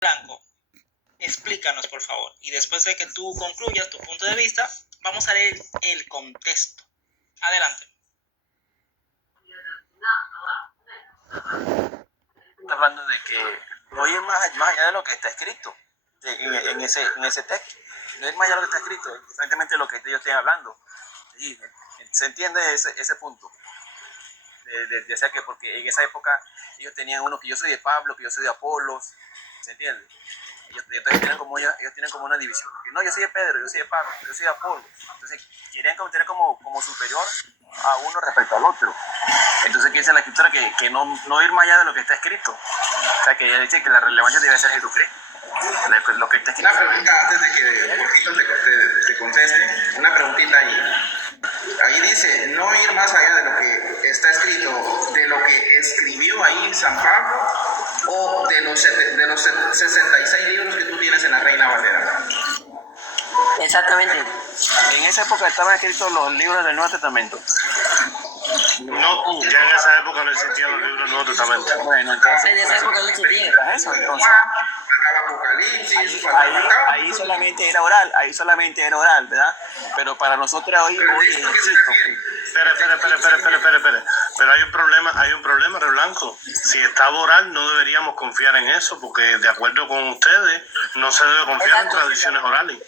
Blanco, explícanos por favor, y después de que tú concluyas tu punto de vista, vamos a leer el contexto. Adelante. Está hablando de que no ir más allá de lo que está escrito en ese texto, no ir más allá de lo que está escrito, diferentemente de lo que ellos estén hablando. Y se entiende ese punto. Ya sea que porque en esa época ellos tenían uno que yo soy de Pablo, que yo soy de Apolos, ¿se entiende? Ellos tienen como una división. No, yo soy de Pedro, yo soy de Pablo, yo soy de Apolo. Entonces querían tener como superior a uno respecto al otro. Entonces dice la escritura que no ir más allá de lo que está escrito. O sea, que ella dice que la relevancia debe ser Jesucristo. Lo que está escrito. Una pregunta antes de que Jorgito te conteste. Una preguntita ahí. Ahí dice, no ir más allá de lo que está escrito, de lo que escribió ahí San Pablo, o de los 66 libros que tú tienes en la Reina Valera. Exactamente. En esa época estaban escritos los libros del Nuevo Testamento. No, ya en esa época no existían los libros del Nuevo Testamento. Bueno, entonces En esa época no existía. eso, entonces Apocalipsis, ahí solamente era oral, ¿verdad? Pero para nosotros hoy es escrito. Espera. Pero hay un problema, Reblanco. Si estaba oral, no deberíamos confiar en eso, porque de acuerdo con ustedes, no se debe confiar en tradiciones orales.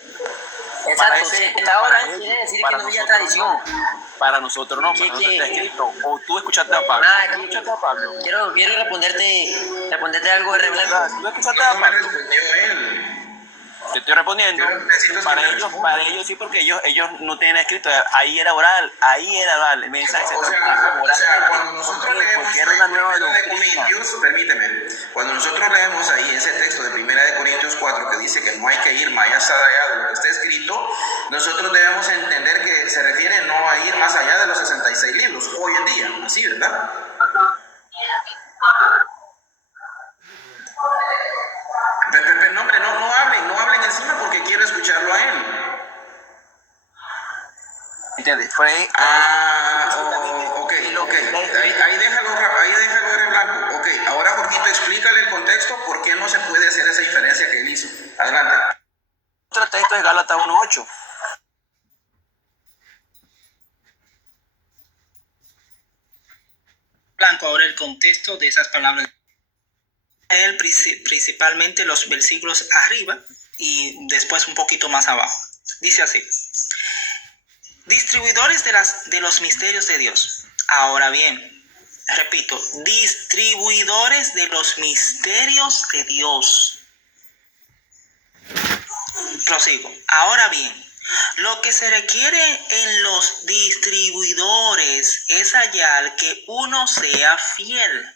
Exacto, si está oral quiere decir que no había tradición. Para nosotros no, para nosotros está escrito. O tú escuchaste a Pablo. Quiero responderte algo de Reblanco. ¿Tú escuchaste a Pablo? Te estoy respondiendo. Para ellos sí, porque ellos no tienen escrito. Ahí era oral. El mensaje se cuando nosotros leemos cuando nosotros leemos ahí ese texto de 1 Corintios 4 que dice que no hay que ir más allá de lo que está escrito, nosotros debemos entender que se refiere no a ir más allá de los 66 libros hoy en día, así, ¿verdad? Hombre, no hablen encima porque quiero escucharlo a él. ¿Entiendes? Fue Ok. Ahí déjalo de blanco. Ok, ahora Jorgito, explícale el contexto, por qué no se puede hacer esa diferencia que él hizo. Adelante. Otro texto es Gálatas 1:8. Blanco, ahora el contexto de esas palabras. Él principalmente los versículos arriba y después un poquito más abajo. Dice así: distribuidores de los misterios de Dios. Ahora bien, repito, distribuidores de los misterios de Dios. Prosigo. Ahora bien, lo que se requiere en los distribuidores es hallar que uno sea fiel.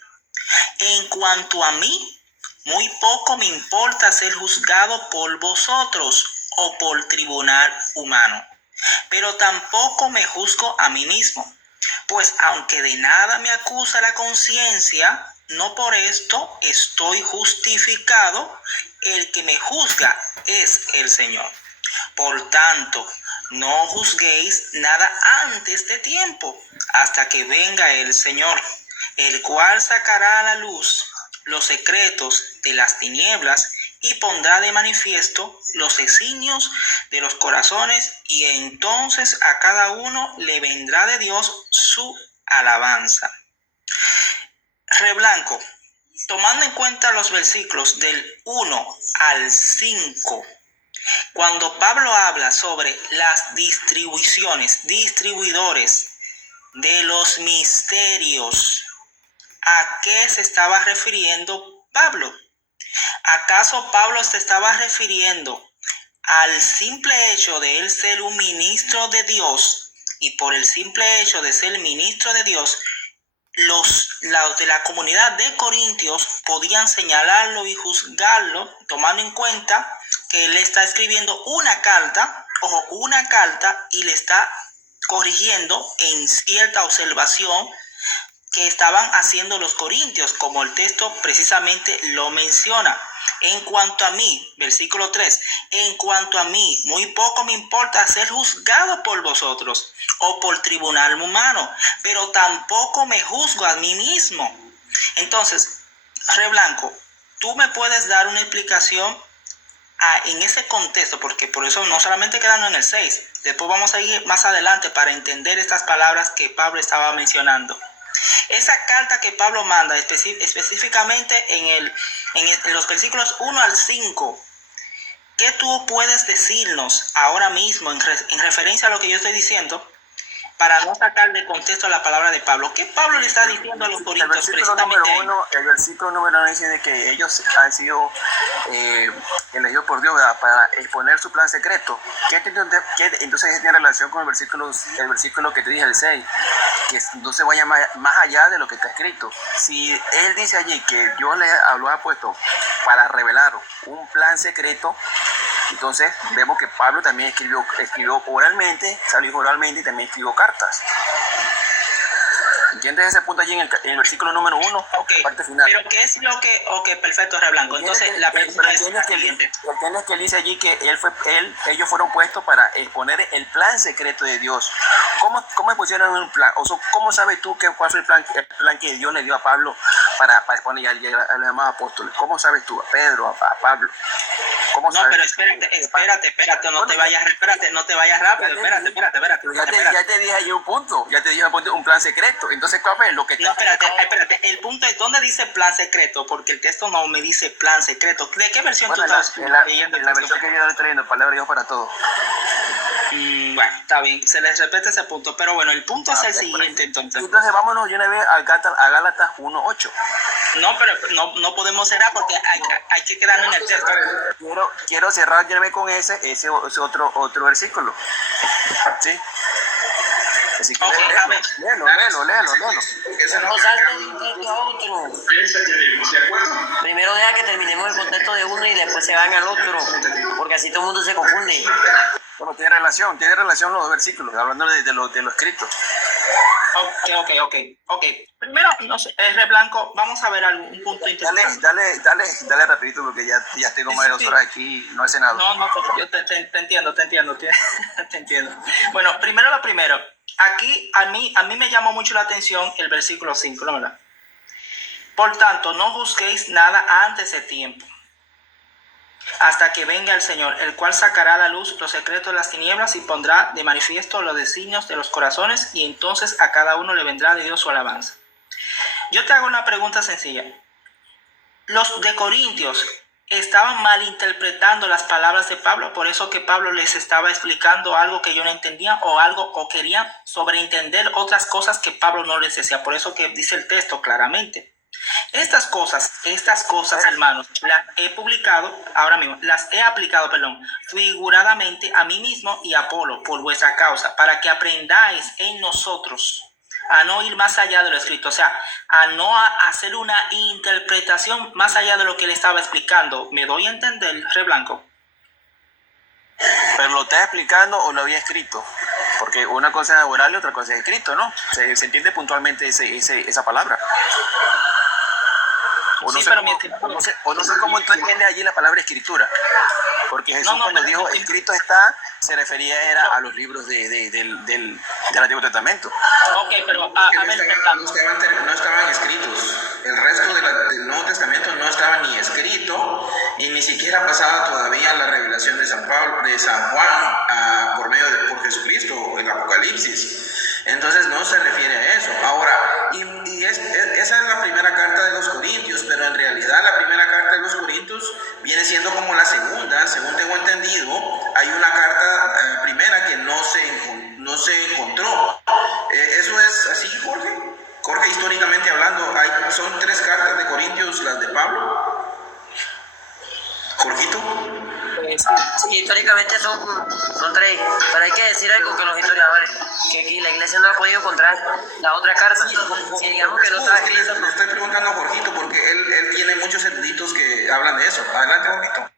En cuanto a mí, muy poco me importa ser juzgado por vosotros o por tribunal humano, pero tampoco me juzgo a mí mismo, pues aunque de nada me acusa la conciencia, no por esto estoy justificado. El que me juzga es el Señor. Por tanto, no juzguéis nada antes de tiempo, hasta que venga el Señor, el cual sacará a la luz los secretos de las tinieblas y pondrá de manifiesto los designios de los corazones, y entonces a cada uno le vendrá de Dios su alabanza. Reblanco, tomando en cuenta los versículos del 1 al 5, cuando Pablo habla sobre las distribuidores de los misterios, ¿a qué se estaba refiriendo Pablo? ¿Acaso Pablo se estaba refiriendo al simple hecho de él ser un ministro de Dios, y por el simple hecho de ser ministro de Dios, los de la comunidad de Corintios podían señalarlo y juzgarlo, tomando en cuenta que él está escribiendo una carta y le está corrigiendo en cierta observación que estaban haciendo los corintios, como el texto precisamente lo menciona? En cuanto a mí, versículo 3, en cuanto a mí, muy poco me importa ser juzgado por vosotros o por tribunal humano, pero tampoco me juzgo a mí mismo. Entonces, Reblanco, ¿tú me puedes dar una explicación en ese contexto? Porque por eso no solamente quedando en el 6, después vamos a ir más adelante para entender estas palabras que Pablo estaba mencionando. Esa carta que Pablo manda específicamente en los versículos 1 al 5, ¿qué tú puedes decirnos ahora mismo en referencia a lo que yo estoy diciendo? Para no sacar de contexto la palabra de Pablo. ¿Qué Pablo le está diciendo a los corintios precisamente? El versículo número 1 dice que ellos han sido elegidos por Dios, ¿verdad?, para exponer su plan secreto. Entonces tiene relación con el versículo que te dije, el 6, que no se vaya más allá de lo que está escrito. Si él dice allí que Dios lo ha puesto para revelar un plan secreto, entonces vemos que Pablo también escribió oralmente, salió oralmente y también escribió cartas. ¿Entiendes ese punto allí en el versículo número 1? Okay. Parte final. Pero ¿qué es lo que...? Ok, perfecto, Reblanco. Entonces la pregunta es la siguiente. ¿Entiendes que él dice allí que ellos fueron puestos para exponer el plan secreto de Dios? ¿Cómo pusieron un plan? O sea, ¿cómo sabes tú cuál fue el plan que Dios le dio a Pablo para exponer a los demás apóstoles? ¿Cómo sabes tú? A Pedro, a Pablo. ¿Cómo no, pero espérate, no te vayas rápido, espérate. Ya te dije ahí un punto, un plan secreto. Entonces, ¿cuál es lo que te... No, espérate, el punto es, ¿dónde dice plan secreto? Porque el texto no me dice plan secreto. ¿De qué versión tú estás leyendo? En la versión que yo estoy leyendo, palabra de Dios para todos. Bueno, está bien, se les repite ese punto, pero bueno, el punto es el siguiente, entonces. Entonces, vámonos de una vez a Gálatas 1:8. No, pero no podemos cerrar porque hay que quedarnos en el texto. Quiero cerrar yo con ese otro versículo. ¿Sí? Así que léelo. No salten de un texto a otro. Primero deja que terminemos el contexto de uno y después se van al otro, porque así todo el mundo se confunde. Bueno, tiene relación los dos versículos, hablando de lo escrito. Ok. Primero, no sé, Reblanco, vamos a ver un punto interesante. Dale rapidito porque ya tengo más de 2 horas aquí, no he cenado. No, yo te entiendo. Te entiendo. Bueno, primero lo primero. Aquí a mí me llamó mucho la atención el versículo 5, ¿no, verdad? Por tanto, no juzguéis nada antes de tiempo, hasta que venga el Señor, el cual sacará a la luz los secretos de las tinieblas y pondrá de manifiesto los designios de los corazones, y entonces a cada uno le vendrá de Dios su alabanza. Yo te hago una pregunta sencilla. Los de Corintios estaban malinterpretando las palabras de Pablo, por eso que Pablo les estaba explicando algo que yo no entendía o querían sobreentender otras cosas que Pablo no les decía. Por eso que dice el texto claramente. Estas cosas, hermanos, las he aplicado, figuradamente a mí mismo y a Apolo por vuestra causa, para que aprendáis en nosotros a no ir más allá de lo escrito, o sea, a no hacer una interpretación más allá de lo que él estaba explicando. ¿Me doy a entender, Reblanco? ¿Pero lo estás explicando o lo había escrito? Porque una cosa es oral y otra cosa es escrito, ¿no? Se entiende puntualmente esa palabra. O no sé cómo tú entiendes allí la palabra escritura. Porque Jesús cuando dijo escrito está, se refería a los libros del Antiguo Testamento. Ok, pero no estaban escritos. El resto del Nuevo Testamento no estaba ni escrito y ni siquiera pasaba todavía la revelación de San Juan por Jesucristo, el Apocalipsis. Entonces no se refiere a eso. Ahora, esa es la primera carta de los Corintios, pero en realidad la primera carta de los Corintios viene siendo como la segunda, según tengo entendido. Hay una carta primera que no se encontró. ¿Eso es así, Jorge? Jorge, históricamente hablando, son 3 cartas de Corintios las de Pablo. ¿Jorgito? Sí, históricamente son 3, pero hay que decir algo que los historiadores, que aquí la iglesia no ha podido encontrar la otra carta. Si digamos que no está escrito. Le estoy preguntando a Jorgito porque él tiene muchos eruditos que hablan de eso. Adelante, Jorgito.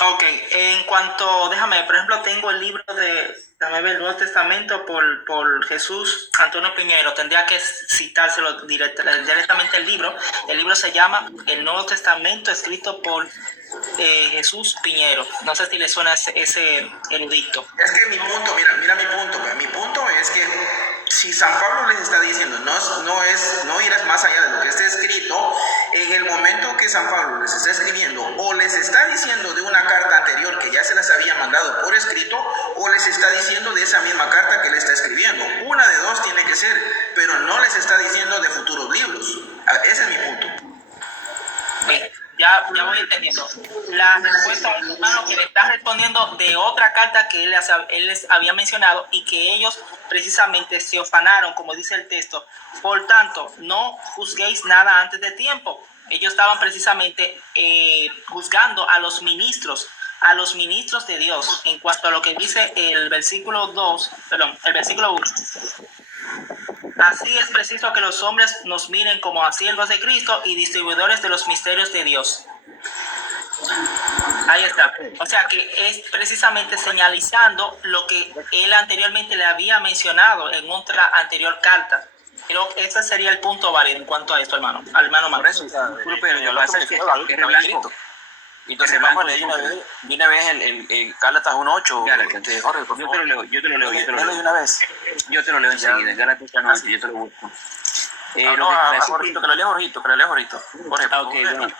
Ok, en cuanto, por ejemplo, tengo el libro el Nuevo Testamento por Jesús Antonio Piñero. Tendría que citárselo directamente el libro. El libro se llama El Nuevo Testamento, escrito por Jesús Piñero. No sé si le suena ese erudito. Es que mi punto, mira mi punto. Mi punto es que si San Pablo les está diciendo no irás más allá de lo que está escrito, en el momento que San Pablo les está escribiendo o les está diciendo de una carta anterior que ya se las había mandado por escrito, o les está diciendo de esa misma carta que le está escribiendo. Una de dos tiene que ser, pero no les está diciendo de futuros libros. Ese es mi punto. Ya voy entendiendo. La respuesta al hermano que le está respondiendo de otra carta que él les había mencionado y que ellos precisamente se ufanaron, como dice el texto. Por tanto, no juzguéis nada antes de tiempo. Ellos estaban precisamente juzgando a los ministros de Dios en cuanto a lo que dice el versículo 1. Así es preciso que los hombres nos miren como a siervos de Cristo y distribuidores de los misterios de Dios. Ahí está. O sea que es precisamente señalizando lo que él anteriormente le había mencionado en otra anterior carta. Creo que ese sería el punto válido en cuanto a esto, hermano. Al hermano Por Marcos. eso, o sea, Pero yo lo que pasa es que estaba es escrito. Entonces vamos a leer de una vez el Gálatas 1:8. Jorge, por yo favor. te lo leo. Léelo de una vez. Yo te lo leo enseguida, Gálatas 1:8, yo te lo busco. No, a Jorgito, que lo lea Jorgito. Jorge, Ok, bueno.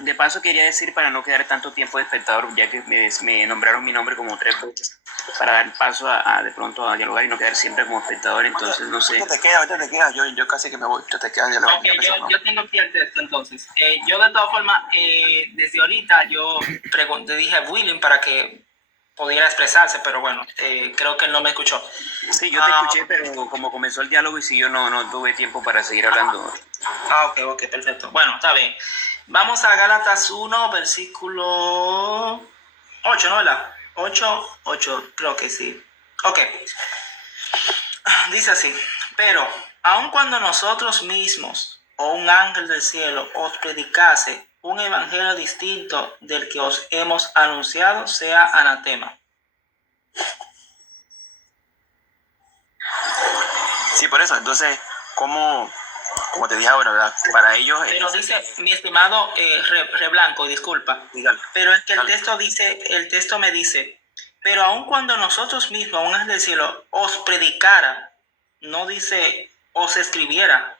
De paso quería decir, para no quedar tanto tiempo de espectador, ya que me nombraron mi nombre como 3 veces, para dar paso a de pronto a dialogar y no quedar siempre como espectador, entonces no sé. ahorita te quedas, yo casi que me voy, te quedas ya. Ok, yo tengo aquí el texto entonces. Yo de todas formas, desde ahorita yo dije a William para que pudiera expresarse, pero bueno, creo que él no me escuchó. Sí, yo te escuché, pero como comenzó el diálogo y si yo no tuve tiempo para seguir hablando. Ok, perfecto. Bueno, está bien. Vamos a Gálatas 1, versículo 8, ¿no? ¿Verdad? 8, creo que sí. Ok. Dice así: pero aun cuando nosotros mismos o un ángel del cielo os predicase un evangelio distinto del que os hemos anunciado, sea anatema. Sí, por eso, entonces, como te dije ahora, ¿verdad? Para ellos... Pero dice, mi estimado Reblanco, disculpa, Dígalo. pero es que el texto me dice, pero aun cuando nosotros mismos, un ángel del cielo, os predicara, no dice os escribiera,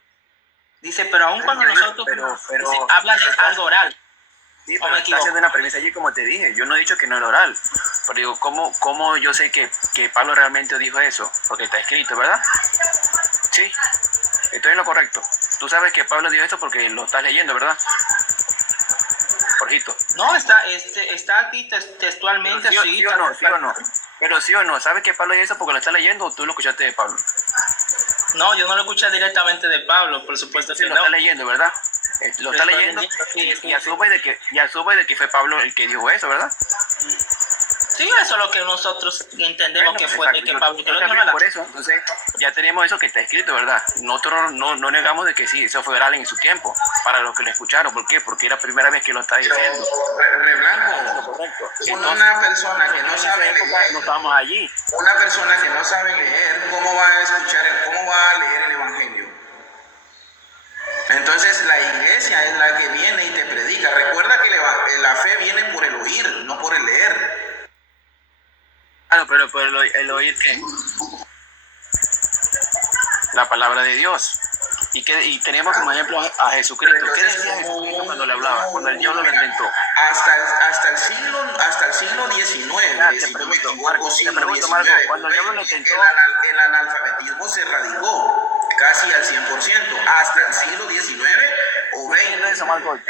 dice, pero aun cuando nosotros dice, habla de algo oral. Sí, pero está haciendo una premisa allí, como te dije. Yo no he dicho que no es oral. Pero digo, ¿cómo yo sé que Pablo realmente dijo eso? Porque está escrito, ¿verdad? Sí. Estoy en lo correcto. Tú sabes que Pablo dijo esto porque lo estás leyendo, ¿verdad? Jorgito. No, está aquí textualmente. Pero sí o no. Pero sí o no. ¿Sabes que Pablo dijo eso porque lo está leyendo o tú lo escuchaste de Pablo? No, yo no lo escuché directamente de Pablo, por supuesto que sí, lo está leyendo, ¿verdad? Lo está leyendo y asume de que fue Pablo el que dijo eso, ¿verdad? Sí, eso es lo que nosotros entendemos que fue de que Pablo que lo dijo. Por eso, entonces ya tenemos eso que está escrito, ¿verdad? Nosotros no negamos de que sí, eso fue oral en su tiempo, para los que lo escucharon. ¿Por qué? Porque era la primera vez que lo está diciendo. Reblanco, una persona que no sabe leer, no estamos allí. Una persona que no sabe leer, ¿cómo va a leer el Evangelio? Entonces la iglesia es la que viene y te predica. Recuerda que la fe viene por el oír, no por el leer. Claro, pero por el oír, ¿qué? La palabra de Dios. Y tenemos como ejemplo a Jesucristo. ¿Qué decía Jesucristo cuando le hablaba? Cuando el diablo lo inventó. Hasta el siglo XIX, si no me equivoco, siglo XIX, cuando el diablo lo intentó, el analfabetismo se radicó casi al 100%, hasta el siglo XIX o XX.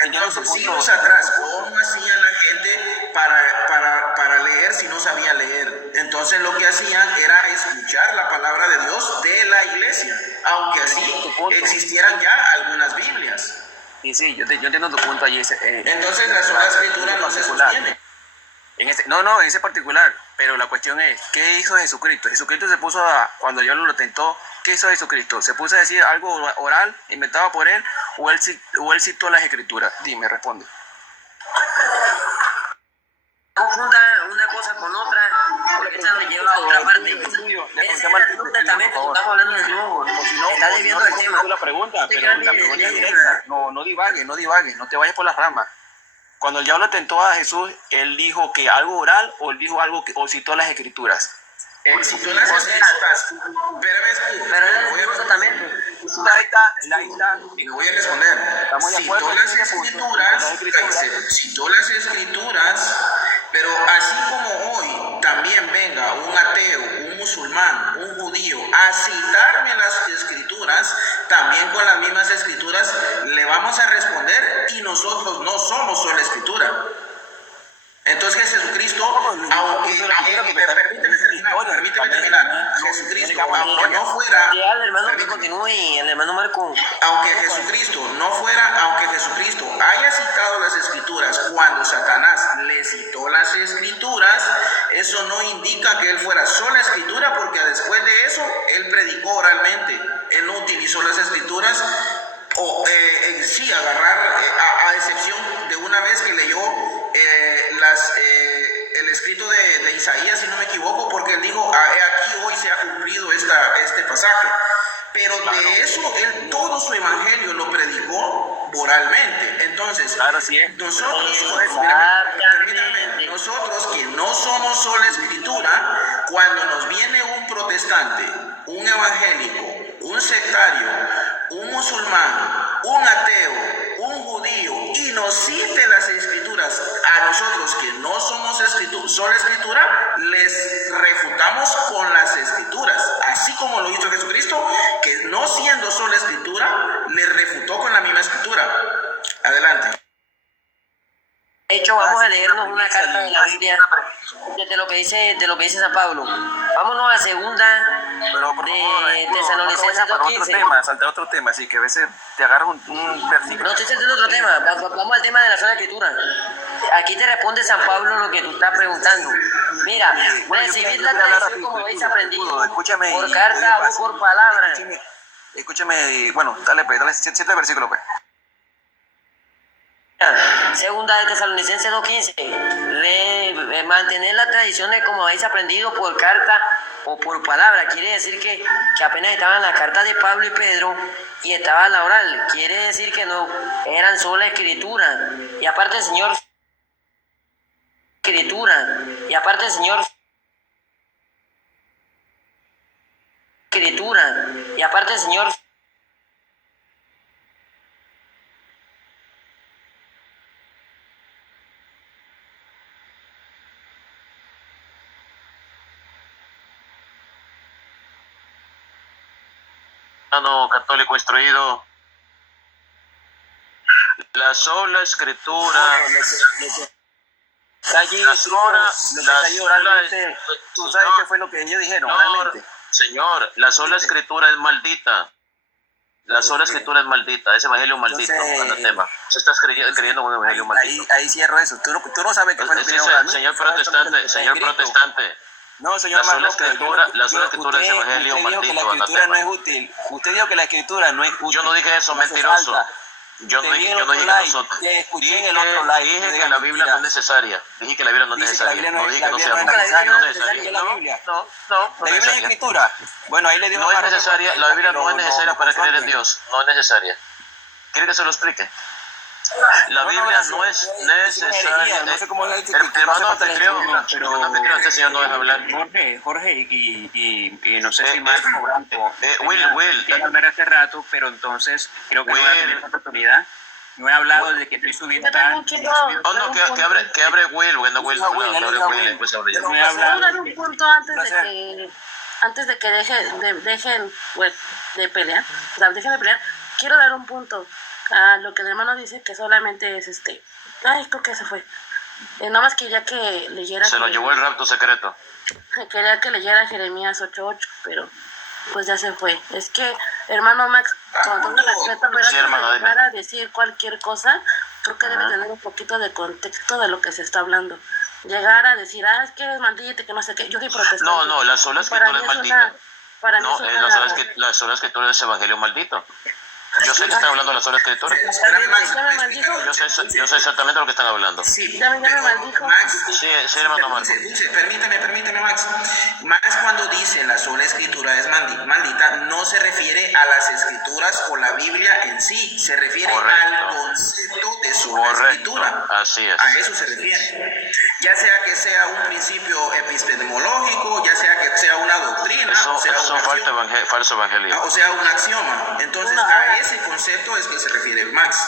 Entonces, siglos atrás, ¿cómo hacía la gente para leer si no sabía leer? Entonces lo que hacían era escuchar la palabra de Dios de la iglesia, aunque así existieran ya algunas Biblias. Sí, yo entiendo tu punto allí. Entonces la sola escritura no se sostiene. En ese particular, pero la cuestión es, ¿qué hizo Jesucristo? Jesucristo se puso cuando Dios lo tentó, ¿qué hizo Jesucristo? ¿Se puso a decir algo oral, inventado por él, o él citó las escrituras? Dime, responde. Confunda una cosa con otra, porque esta nos lleva a otra parte. Ese era el testamento, estamos hablando del nuevo. Está desviando el tema. La pregunta, pero la pregunta es directa. No divagues, no te vayas por las ramas. Cuando el diablo tentó a Jesús, él dijo que algo oral o él dijo algo o citó las escrituras. Si tú las escrituras, espérame, Pero era el voy Antiguo a, Testamento. Ahí está. le voy a responder. Estamos de Si acuerdo tú en las ese punto, escrituras, las escrituras. si tú las escrituras, pero así como hoy también venga un ateo, un musulmán, un judío a citarme las escrituras, también con las mismas escrituras le vamos a responder y nosotros no somos solo escritura. Entonces Jesucristo, permíteme terminar, Jesucristo, aunque no fuera, Ya, el hermano que continúe y el hermano Marco. aunque Jesucristo haya citado las escrituras cuando Satanás le citó las escrituras, eso no indica que él fuera sola escritura, porque después de eso él predicó oralmente, él no utilizó las escrituras, o sí agarrar, a excepción de una vez que leyó el escrito de Isaías, si no me equivoco, porque él dijo, aquí hoy se ha cumplido este pasaje. Pero de eso, él todo su evangelio lo predicó oralmente. Entonces, Claro, sí es. nosotros que no somos sola escritura, cuando nos viene un protestante, un evangélico, un sectario, un musulmán, un ateo, un judío, y nos cite las escrituras a nosotros que no somos sola escritura, les refutamos con las escrituras, así como lo hizo Jesucristo, que no siendo sola escritura, les refutó con la misma escritura. Adelante. De hecho, vamos a leernos una carta de la Biblia de lo que dice San Pablo. Vámonos a segunda Pero por favor, de Tesalonicenses para otro 2:15. tema, saltar otro tema, así que a veces te agarras un versículo. No estoy entendiendo otro tema. Vamos al tema de la sola escritura. Aquí te responde San Pablo lo que tú estás preguntando. Mira, recibid la tradición como habéis aprendido, Escúchame, por carta o por palabra. Escúchame, y bueno, dale, siete el versículo, pues. Segunda de Tesalonicenses 2:15. Mantener las tradiciones como habéis aprendido por carta o por palabra. Quiere decir que apenas estaban las cartas de Pablo y Pedro y estaba la oral. Quiere decir que no eran sola escritura. Y aparte el Señor escritura. Y aparte el Señor escritura. Y aparte el Señor católico instruido, la sola escritura, está allí, tú sabes qué fue lo que ellos dijeron, realmente. Señor, la sola escritura es maldita. La sola escritura es maldita, ese evangelio maldito, anatema. Se estás creyendo un evangelio maldito. Ahí cierro eso. Tú no sabes qué fue lo que dijeron. Señor protestante. No, señor la sola escritura es evangelio maldito. La escritura no es útil. Usted dijo que la escritura no es útil. Yo no dije eso, mentiroso. Yo no dije nosotros. Dije que la Biblia no es necesaria. Dije que la Biblia no es necesaria. No dije que no sea necesaria. No, la Biblia es escritura. Bueno, ahí le digo. No es necesaria. La Biblia no es necesaria para creer en Dios. No es necesaria. ¿Quiere que se lo explique? La Biblia no es necesaria. No sé cómo hermano anfitrión, este señor no deja hablar. Jorge, y no sé si Marco Blanco Will, quiere hablar hace rato, pero entonces creo que no voy a tener esta oportunidad. No he hablado desde que estoy subiendo acá. Oh, no, que abre Will, que abre Will, después hablo yo. No he hablado. Quiero dar un punto antes de que dejen pues, de pelear. O sea, dejen de pelear. Quiero dar un punto a lo que el hermano dice, que solamente es ay, creo que se fue. Nada más que ya que leyera. Se lo llevó el rapto secreto. Quería que leyera Jeremías 8:8, pero pues ya se fue. Es que, hermano Max, con todo el respeto, para decir cualquier cosa, creo que debe tener un poquito de contexto de lo que se está hablando. Llegar a decir, es que es maldito, que no sé qué. Yo soy protestante. No, la sola escritura es maldita. Para mí la sola escritura es evangelio maldito. Yo sé que están hablando de la sola escritura. Espérame, Max, Ya me maldijo. Yo sé exactamente lo que están hablando. Sí, Ya me pero maldijo. Max, Sí, hermano Marco. Dulce, permíteme, Max. Max, cuando dice la sola escritura es maldita, no se refiere a las escrituras o la Biblia en sí, se refiere al concepto de sola escritura. Así es. A eso se refiere. Ya sea que sea un principio epistemológico, ya sea que sea una doctrina, Eso o sea es un falso evangelio. o sea un axioma. Entonces, a ese concepto es que se refiere Max.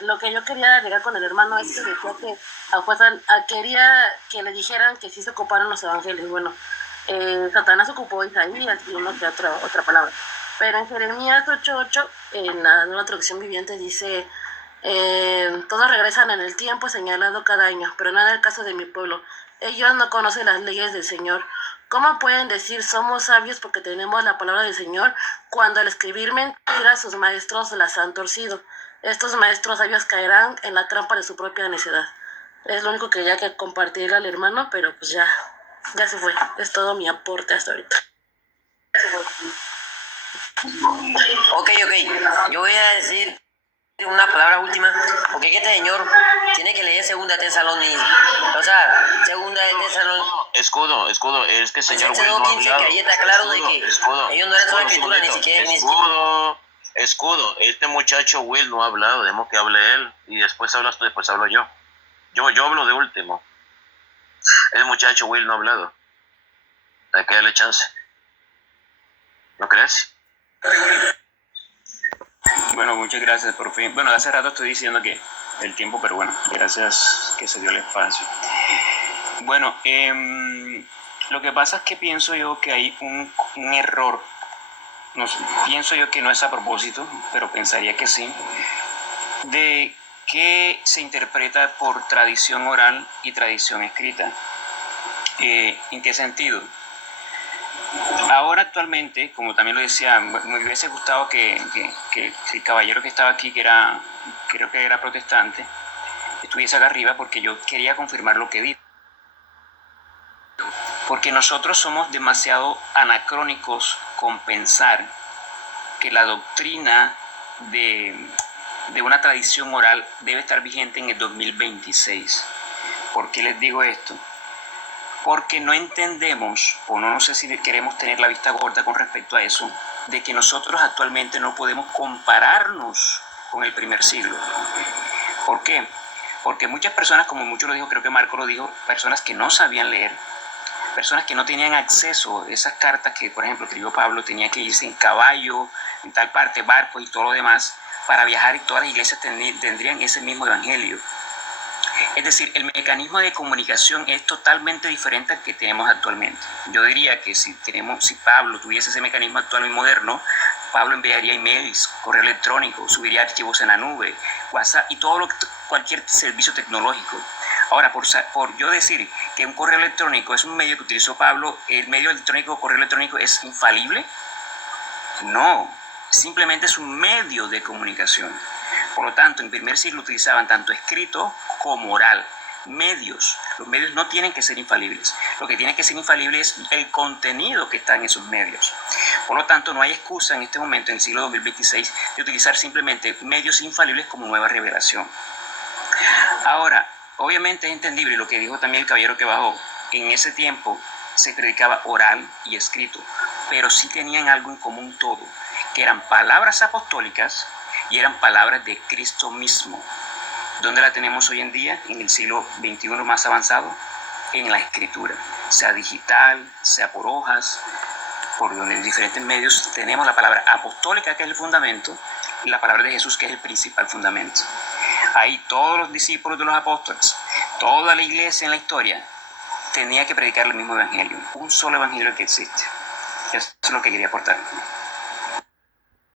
Lo que yo quería agregar con el hermano es que decía que quería que le dijeran que sí se ocuparon los evangelios. Bueno, Satanás ocupó Isaías y uno que otra palabra. Pero en Jeremías 8:8, en la nueva traducción viviente, dice: todos regresan en el tiempo señalado cada año, pero no en el caso de mi pueblo. Ellos no conocen las leyes del Señor. ¿Cómo pueden decir somos sabios porque tenemos la palabra del Señor cuando al escribir mentiras sus maestros las han torcido? Estos maestros sabios caerán en la trampa de su propia necedad. Es lo único que ya que compartir al hermano, pero pues ya se fue. Es todo mi aporte hasta ahorita. Ok. Yo voy a decir una palabra última, porque este señor tiene que leer Segunda Tesalonicenses. O sea, Segunda de Tesalonicenses. Escudo, es que el señor Will no ha 15, hablado. que ahí está claro de que ellos no eran sola escritura, ni siquiera. Escudo, este muchacho Will no ha hablado, dejemos que hable él, y después hablas tú, después hablo yo. Yo hablo de último. El muchacho Will no ha hablado. Hay que darle chance. ¿No crees? Bueno, muchas gracias por fin. Bueno, hace rato estoy diciendo que el tiempo, pero bueno, gracias que se dio el espacio. Bueno, lo que pasa es que pienso yo que hay un error. No sé, pienso yo que no es a propósito, pero pensaría que sí, de que se interpreta por tradición oral y tradición escrita. ¿En qué sentido? Ahora actualmente, como también lo decía, me hubiese gustado que el caballero que estaba aquí, creo que era protestante, estuviese acá arriba, porque yo quería confirmar lo que dijo. Porque nosotros somos demasiado anacrónicos con pensar que la doctrina de una tradición oral debe estar vigente en el 2026. ¿Por qué les digo esto? Porque no entendemos, o no sé si queremos tener la vista gorda con respecto a eso, de que nosotros actualmente no podemos compararnos con el primer siglo. ¿Por qué? Porque muchas personas, como mucho lo dijo, creo que Marco lo dijo, personas que no sabían leer, personas que no tenían acceso a esas cartas que, por ejemplo, escribió Pablo, tenía que irse en caballo, en tal parte, barcos y todo lo demás, para viajar, y todas las iglesias tendrían ese mismo evangelio. Es decir, el mecanismo de comunicación es totalmente diferente al que tenemos actualmente. Yo diría que si Pablo tuviese ese mecanismo actual y moderno, Pablo enviaría emails, correo electrónico, subiría archivos en la nube, WhatsApp y cualquier servicio tecnológico. Ahora, por yo decir que un correo electrónico es un medio que utilizó Pablo, ¿el medio electrónico, correo electrónico, es infalible? No, simplemente es un medio de comunicación. Por lo tanto, en primer siglo utilizaban tanto escrito como oral. Los medios no tienen que ser infalibles. Lo que tiene que ser infalible es el contenido que está en esos medios. Por lo tanto, no hay excusa en este momento, en el siglo 2026, de utilizar simplemente medios infalibles como nueva revelación. Ahora, obviamente es entendible lo que dijo también el caballero que bajó. En ese tiempo se predicaba oral y escrito, pero sí tenían algo en común todo, que eran palabras apostólicas y eran palabras de Cristo mismo. ¿Dónde la tenemos hoy en día? En el siglo XXI más avanzado, en la escritura, sea digital, sea por hojas, por donde en diferentes medios tenemos la palabra apostólica, que es el fundamento, y la palabra de Jesús, que es el principal fundamento. Ahí todos los discípulos de los apóstoles, toda la iglesia en la historia, tenía que predicar el mismo evangelio, un solo evangelio que existe. Eso es lo que quería aportar.